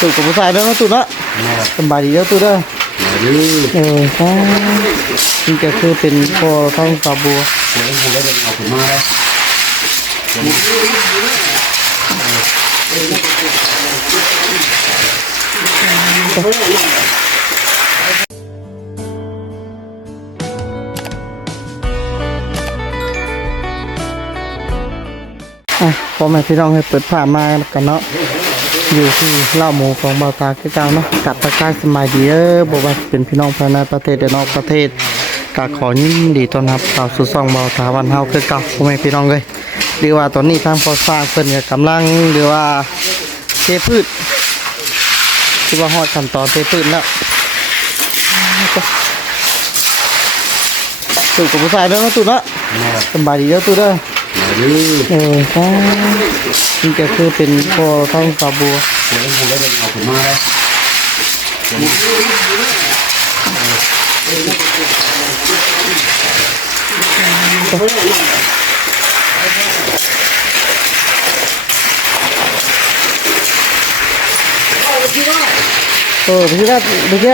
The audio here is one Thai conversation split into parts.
ตู่กับผู้ชายแล้วนะตู่เนาะสบายดีแล้วตู่เด้อครับนี่ก็คือเป็นพ่อทั้งสาวบัวพ่อแม่พี่น้องให้เปิดผ่ามากันเนาะอยู่ที่เล่าหมูของเบาตาคือเก่าเนาะกับตะการสมัยดีบอกว่าเป็นพี่น้องภายในประเทศและนอกประเทศก็ขอยินดีต้อนรับเข้าสู่ช่องเบาตาวันเฮาคือเก่าพ่อแม่พี่น้องเลยหรือว่าตอนนี้ทางพอสร้างเพิ่นก็กำลังหรือว่าเทพืชคือว่าฮอดขั้นตอนเทพืชแล้วตู่กับผู้ชายแล้วนะตู่เนาะสบายดีแล้วตู่เด้อครับนี่ก็คือเป็นพ่อทั้งสาวบัวพี่ว่า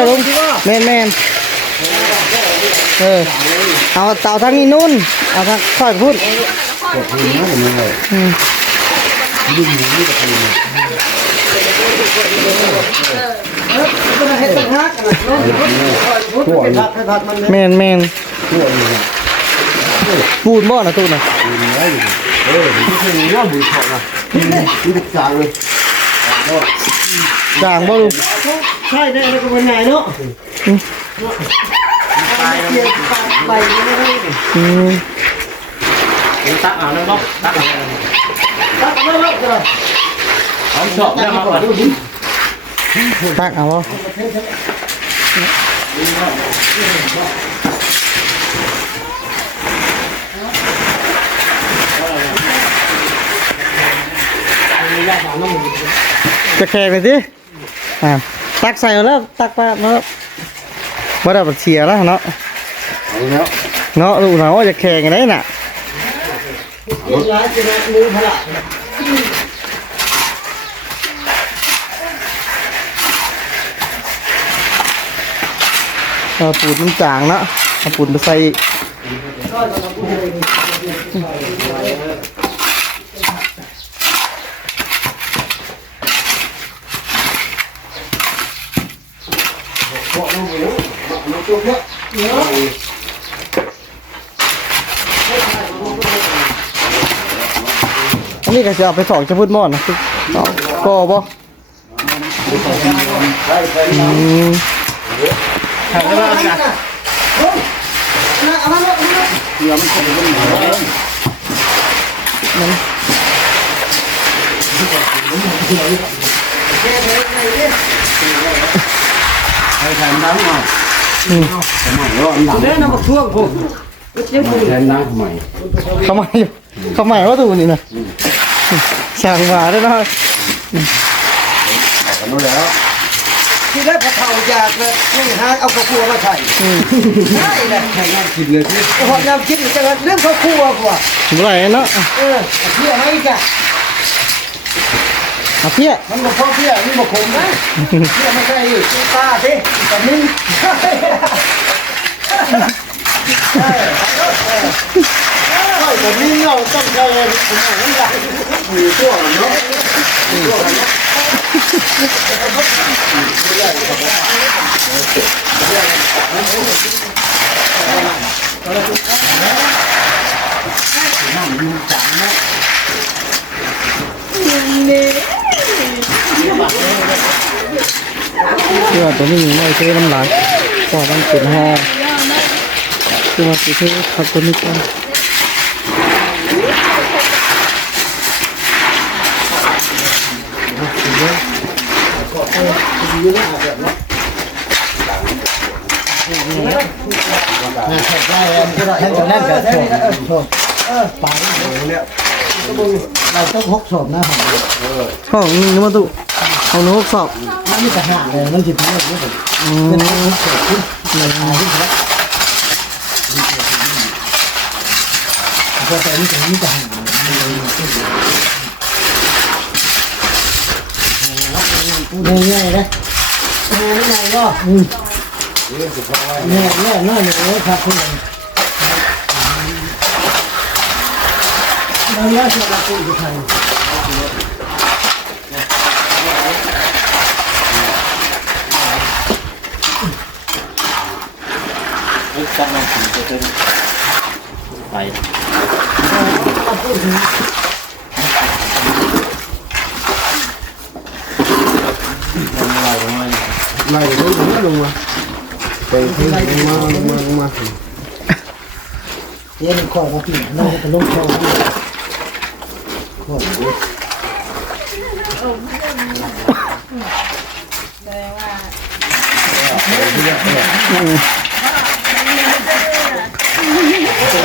ลุงแม่นเอาเต่าทางนี้นู่นเอาทางค่อยพูดแม่นพูดบ่นะตู้น่ะจางบ่ลุงใช่ได้แล้วก็เป็นไงเนาะใบตักเอาแล้วเนาะตักเอาชอบแล้วครับตักเอาจะแข่งเลยสิตักใส่แล้วตักไปแล้วว่าได้เสียแล้วเนาะเนาะลูกเราจะแข่งกันได้น่ะปูนจางนะเอาปูนไปใส่อันนี้ก็จะเอาไปถอกจะพูดมอดนะก็บ่ถ่ายได้บ้างนะถ่ายน้ำหน่อยเล่นน้ำบักท่วงผมแทนน้ำใหม่เขาใหม่ว่าตูนี่นะช่างมาด้วยนะกันนู้นแล้วที่ได้พอเท่าอยากเลยนี่ฮะเอาข้าวคั่วมาใส่ได้เลยใส่น้ำกินเลยที่พอน้ำกินจะเรื่องข้าวคั่วกว่าอะไรเนาะเพี้ยให้จ้ะเพี้ยมันบอกพ่อเพี้ยนี่บอกผมนะเพี้ยไม่ใช่ตาสิแต่นี่ผมนี่เราต้องใช้ผมอ่านไม่ได้มีตัวเนาะคือว่าตัวนี้ไม่ใช่น้ำลายก็ต้องเป็นห่อคือว่าคือขับตัวนี้กันเราต้องหกศพนะห้องนี้มาตุห้องนู้นหกศพมันมีแต่หาเลยมันจิตไม่ได้เป็นหกศพขึ้นเลยหาขึ้นแล้วพอแต่นี่จะมีแต่หา ง่ายๆนะง่ายๆก็เนี่ยน้อยหนูครับคุณเราเยอะจะมาคุยกับใครจับมาถึงจะเป็นไปไล่ลงมาไปที่ไล่ลงมาเย็นคอมาพี่น้องจะลงคอ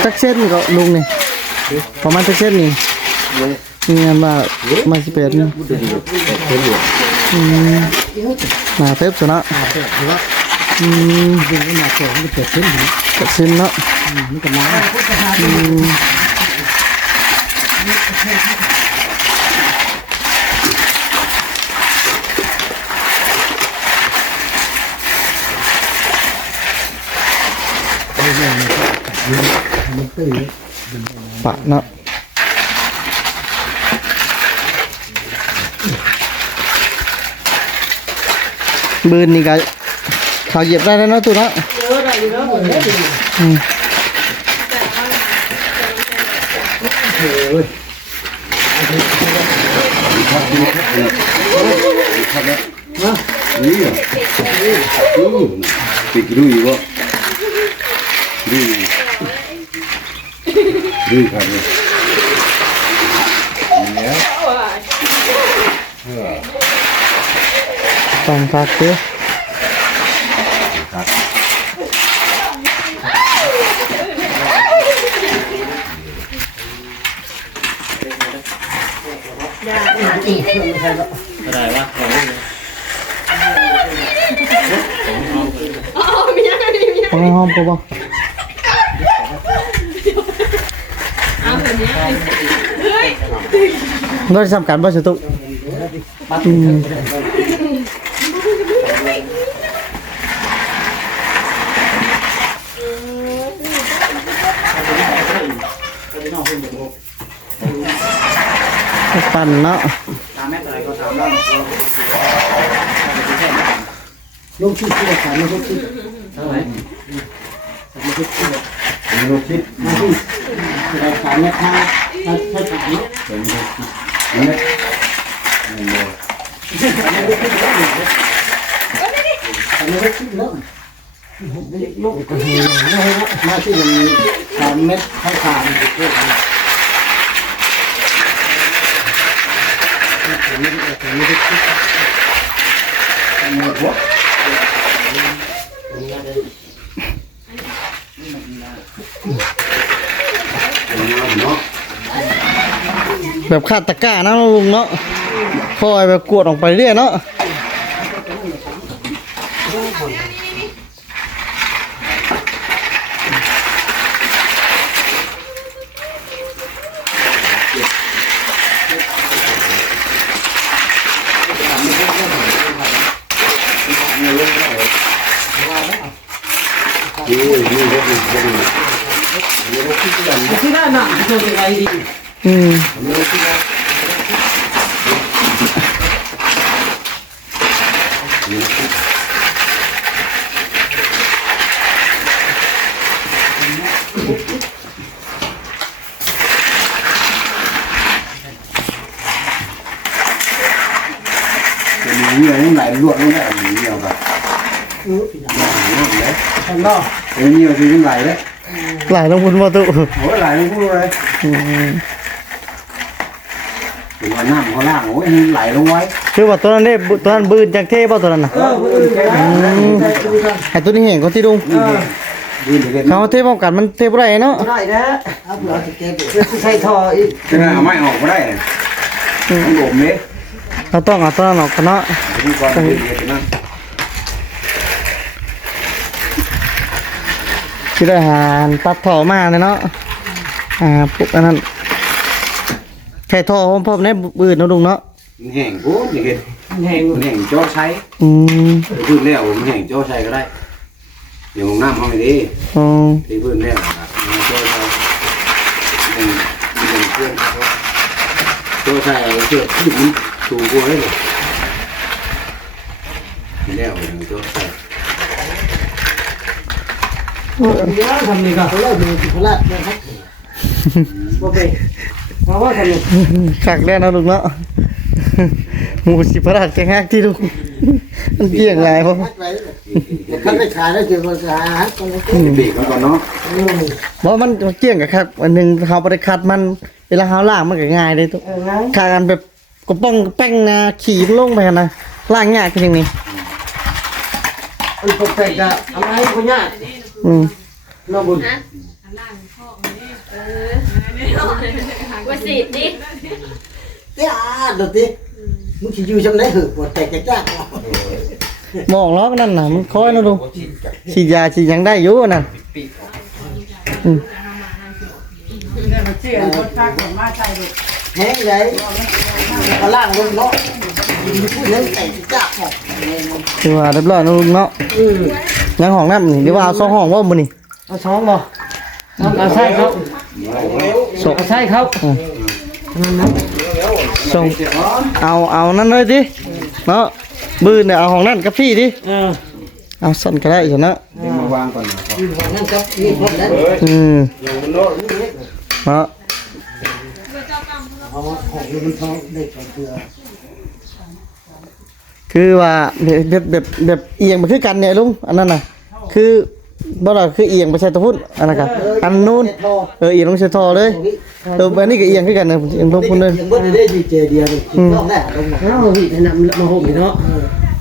จักเส้นก็ลุงนี่ประมาณจักเส้นนี่มีงานว่ามาสิเป็นหนาเทิบซะเนาะยิงมาเกิดมันเกิดขึ้นหรือ จักเส้นเนาะ มันก็มามันตื่น ปะเนาะบืนนี่ก็เขาเหยียบได้แล้วเนาะตัวเนาะอืม นี่ปิดดูอยู่วะดูครับเนี่ย ต้องพักเด้ออะไรวะ เอาห้องปุ๊บบ่เราจะทำการบ่สตุปั่นเนาะ ลงที่ที่สามลงที่ รถคิด มาที่สามเมตรห้าใช่ไหม เป็นรถคิดเนี่ย ทำไมได้ขึ้นแล้วลงก็เห็นมาที่มันสามเมตรข้างขางหมดวะ เนาะ แบบขาดตะกร้านะลุงเนาะคอยแบบกวดออกไปเรื่อยเนาะที่นั่นน่ะเจออะไรดี อืมมีอะไรไหลลวดลงได้มีเดียวกัน ทำได้ มีอะไรที่ไหลแล้ว หลายลงทุนมาตุ โอ้ไหลลงพูดเลย อืม ตัวน้ำเขาล่างโอ้ยไหลลงไว้ คือว่าตัวนั้นได้ตัวนั้นบืนจากเทป่ะตัวนั้นน่ะไอ้ตัวนี้เห็นคนที่ลุง ยืนเด็ก เขาเทพร้อมกันมันเทบ่ได้เนาะ ได้นะเอาเปลือกเก็บใส่ท่ออีก จะเอาไม้ออกมาได้ต้องโดมเนี้ย เราต้องเอาตัวนั้นออกกันเนาะ ดีกว่าเด็กนั่น ที่ได้หาตัดท่อมาเลยเนาะปุ๊บอันนั้นแค่ท่อพร้อมๆในบืนเนาะลุงเนาะ แห้งกูอย่างเงี้ย แห้ง มันแห้งโจ้ใช้ อืม พื้นแล้วมันแห้งโจ้ใช้ก็ได้อย่างของน้ำห้องนี้ อ๋อ ที่พื้นแล้วมันโจ้ใช้เป็นเพื่อนเขาโจ้ใช้เชื่อที่มันสูงกว่าเลยแล้วอย่างโจ้ใช้ เดี๋ยวทำนี่ก็เราดูที่พลาดนะครับโอเคมาว่าทำนี่ คักแล้วเนาะลุงเนาะหมูสิพระราชแกงฮักที่ลุงมันเกี่ยงหลายบ่ เขาไปขายแล้วเจอคนขายอาหารคนละ เบรกก่อนเนาะ บ่มันเกี่ยงกับครับอันหนึงเขาบ่ได้คัดมันเวลาเฮาล้างมันก็ง่ายเด้ทุก งั้น ค่ากันแบบกระป้องแป้งนะขี่มันลงไปหั่นนะล้างยากคือจังนี้ มันตกแต่งกับอะไรคนยาก อืม น้องบุญ ว่าสิดิ เดี๋ยวดูดิมึงจะอยู่จังไหนเหอะปวดแตกจะจ้าง มองล้อนั่นน่ะมันคอยเนาะลุงฉีดยาฉีดหยังได้อยู่นั่นอืม แห้งเลยมาล่างลงเนาะยิงพูดเรื่องแตกจะจ้างหมด คือว่าเรียบร้อยเนาะลุงเนาะยังห้องน้ำนี่หรือว่าเอาสองห้องว่ามื้อนี่ เอาช้องบ่เอาใช่ครับ ส่ง เอาใช่ครับ ส่งเอานั่นเลยดิเนาะบื้อเนี่ยเอาห้องนั่นกับพี่ดิเอาสั่นก็ได้อยู่เนาะ เดี๋ยวมาวางก่อนนะ นั่นครับนี่พบแล้ว อืมเนาะ เอาของมันท้องได้สองเตือ คือว่าแบบเอียงมาคือกันเนี่ยลุงอันนั้นน่ะคือบ่ล่ะคือเอียงไปใส่ตะพุ่นอันนั้นก็อันนู้นเอียงลงใส่ท่อเลยอันนี้ก็เอียงคือกันนะเอียงลงพุ่นเลย ยังบ่ได้ดีเจเดียวเลยต้องได้ลงมาเอาพี่แนะนำมาห่มนี่เนาะ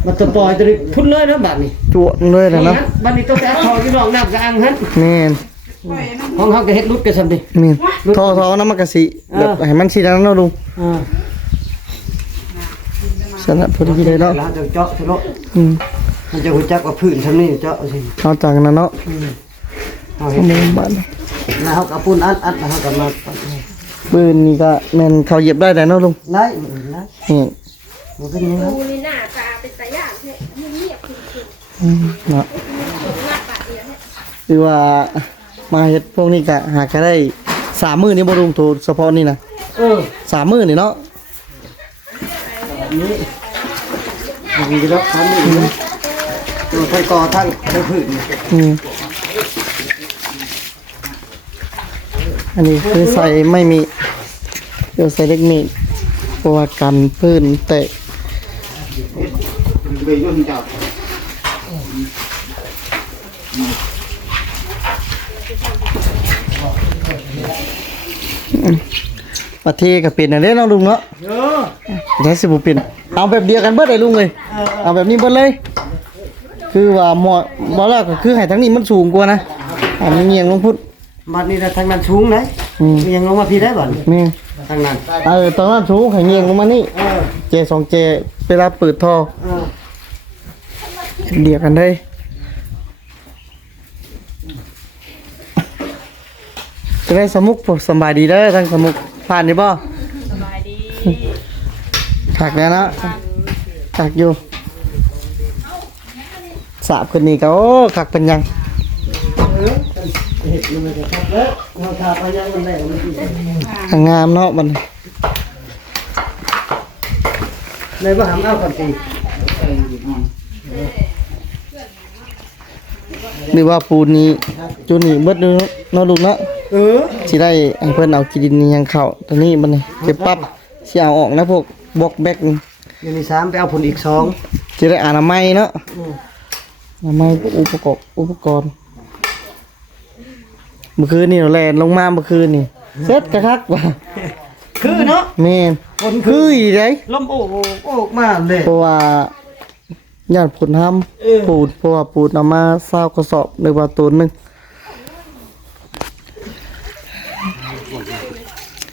มาตะปอยตัวนี้พุ่นเลยนะบัดนี้ จวดเลยนะเนาะ บัดนี้ต้องแต่ทอที่น้องน้ำกระอังฮั่น แม่น ห้องเฮาก็เฮ็ดรุดกันซั่นดิ แม่นท่อน้ำมันก็สิแบบให้มันสินั้นเนาะลุงสนะพอดีเลยเนาะ แล้วจะเจาะเนาะ อืม มันจะรู้จักว่าพื้นซั่นนี่เจาะสิ เอาจากนั้นเนาะ เอา ขโมยบ้าน แล้วเฮาก็ปูนอัดแล้วเฮาก็มา ปืนนี่ก็แม่นเขาเหยียบได้แต่เนาะลุง ได้ได้ นี่ บ่เป็นหยัง กูนี่หน้าตาเป็นตาย่างแท้เงียบๆคือ เนาะ หน้าปากเดียวแท้ คือว่ามาเฮ็ดพวกนี้ก็หาก็ได้3มื้อนี่บ่ลุงโทรเฉพาะนี่นะ3มื้อนี่เนาะ นี่มีรับคันนี่ตัวไฟก่อทั้งพื้น อืมอันนี้คือใส่ไม่มีเดี๋ยวใส่เล็กมีดเพราะว่ากันพื้นเตะ เบรกยุ่งจับ ประเทศก็เป็นอันนี้เนาะลุงเนาะใช้สิบุเป็นเอาแบบเดียวกันเบิดเลยลุงเลยเอาแบบนี้เบิดเลย คือว่าหมอแล้วก็คือให้ทั้งนี้มันสูงกว่านะอันนี้เงียงลงพุทธ บัดนี้ทางนั้นสูงเลยยังลงมาพี่ได้บ่ นี่ ทางนั้น ตอนนั้นสูงให้เงียงลงมานี่เจสองเจเวลาเปิดท่อเดียวกันเลยจะได้สมุกปสบายดีเด้อทั้งสมุกผ่านดีบ่ สบายดี ถักแล้วนะถักอยู่สาบคนนี้ก็โอ้ขักเป็นยัง เห็ดมันจะทับแล้วเราทาไปยังมันได้มันสิ ทางงามเนาะมัน เลยบ่หามเอาก่อนสิ หรือว่าปูนนี้จูนี่เบิดเนาะลูกเนาะ สิได้ให้เพิ่นเอากินดินยังเข้าตอนนี้มันนี่เก็บปั๊บสิเอาออกนะพวกบล็อกแบกนี่ อยู่ใน3ไปเอาผลอีก2 สิได้อนามัยเนาะอนามัยอุปกรณ์เมื่อคืนนี่เราแล่นลงมาเมื่อคืนนี่เสร็จกระคักว่า คือเนาะ แม่นคืออีได ลมโอกมาเลย เพราะว่าญาติผลทำปูดเพราะว่าปูดเอามา20กระสอบหรือว่าตัวนึง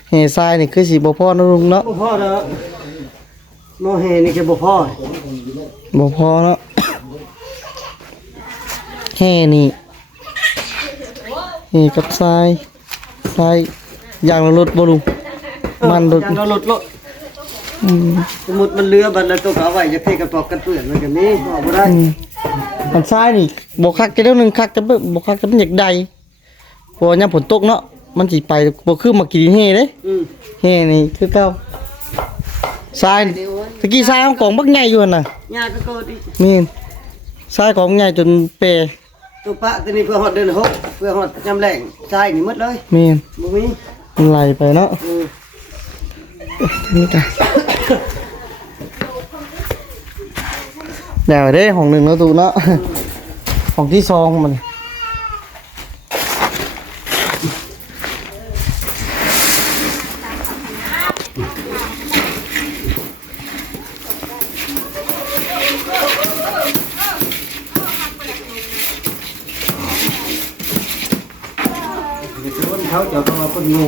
เฮทรายนี่คือสิบ่พอเนาะลุงเนาะ บ่พอแล้วโมเฮนี่จะบ่พอ บ่พอเนาะแห่นี่นี่กับทรายอย่างละรถบ่ลุงมันรถ ยังเราลด อ สมมุติมันเรือบัดแล้วตัวก็เอาไว้จะเทกระปอกกันเปื้อนมันก็มีบ่ได้ อันซ้ายนี่บ่คักจะเด้อนึงคักจะบ่คักจะเป็นอยากใดเพราะว่ายามฝนตกเนาะมันสิไปบ่คือมากินเฮเด้เฮนี่คือเก่าซ้ายตะกี้ซ้ายของกองบักใหญ่อยู่หั่นน่ะ ญาติก็โกดิ นี่ซ้ายของใหญ่จนเป ตัวปะตัวนี้เพื่อฮอดเดือน6เพื่อฮอดยามแล้งทรายนี่หมดเลย แม่น บ่มี มันไหลไปเนาะนี่จ้ะเดี๋ยวเด้ของหนึ่งแล้วตูเนาะของที่สองมันเขาจะต้องมาคนงู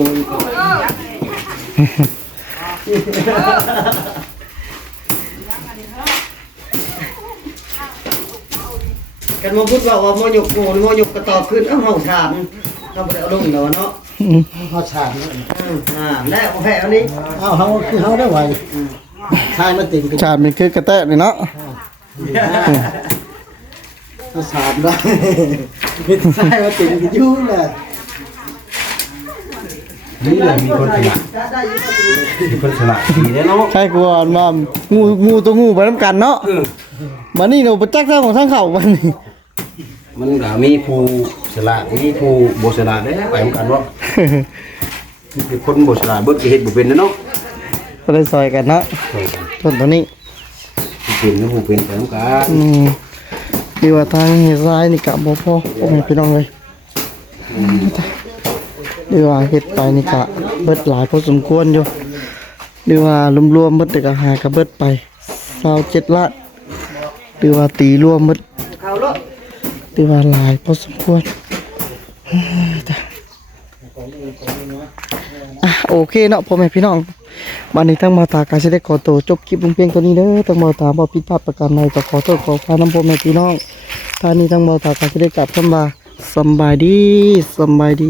กันมาพูดว่าโมยกงูโมยกกระตอบขึ้นเอ้าเฮาถามเราบ่ได้เอาลงดอกเนาะเฮาถามแล้วบ่แพ้อันนี้เอ้าเฮาคือเฮาได้ไวชายมาติ่งกัน ชาติมันคือกระแตะเลยเนาะ เฮาถามได้ชายมาติ่งกันอยู่แหละ นี่แหละมีคนฉลาดมีคนฉลาดดีเนาะ ใช่กลัวมางูตัวงูไปน้ำกันเนาะมานี่เราประจักษ์เจ้าของทางเขาวันนี้ มันก็มีผู้ฉลาดมีผู้บ่ฉลาดเด้ไปเหมือนกันว่าคือคนบ่ฉลาดเบิดสิเฮ็ดบ่เป็นเนาะ ก็เลยซอยกันเนาะต้นตัวนี้ ผู้เป็นกับผู้เป็นไปเหมือนกัน ดีว่าทางเฮซ้ายนี่กะบ่พอโอ้ยพี่น้องเลยดีว่าเฮ็ดไปนี่กะเบิดหลายพอสมควรอยู่ดีว่ารวมๆเบิดแต่ก็หากะเบิดไป27ล้านดีว่าตีรวมเบิด เขาโลด ดีว่าหลายพอสมควรโอเคเนาะพ่อแม่พี่น้องวันนี้ทั้งมาตากาสิได้ขอตัวจบคลิปลงเพียงตัวนี้เด้อทั้งมาตาบ่ผิดพลาดประการใดก็ขอโทษขออภัยนำพ่อแม่พี่น้องท่านนี้ทั้งมาตากาสิได้กลับคำว่าสำบายดี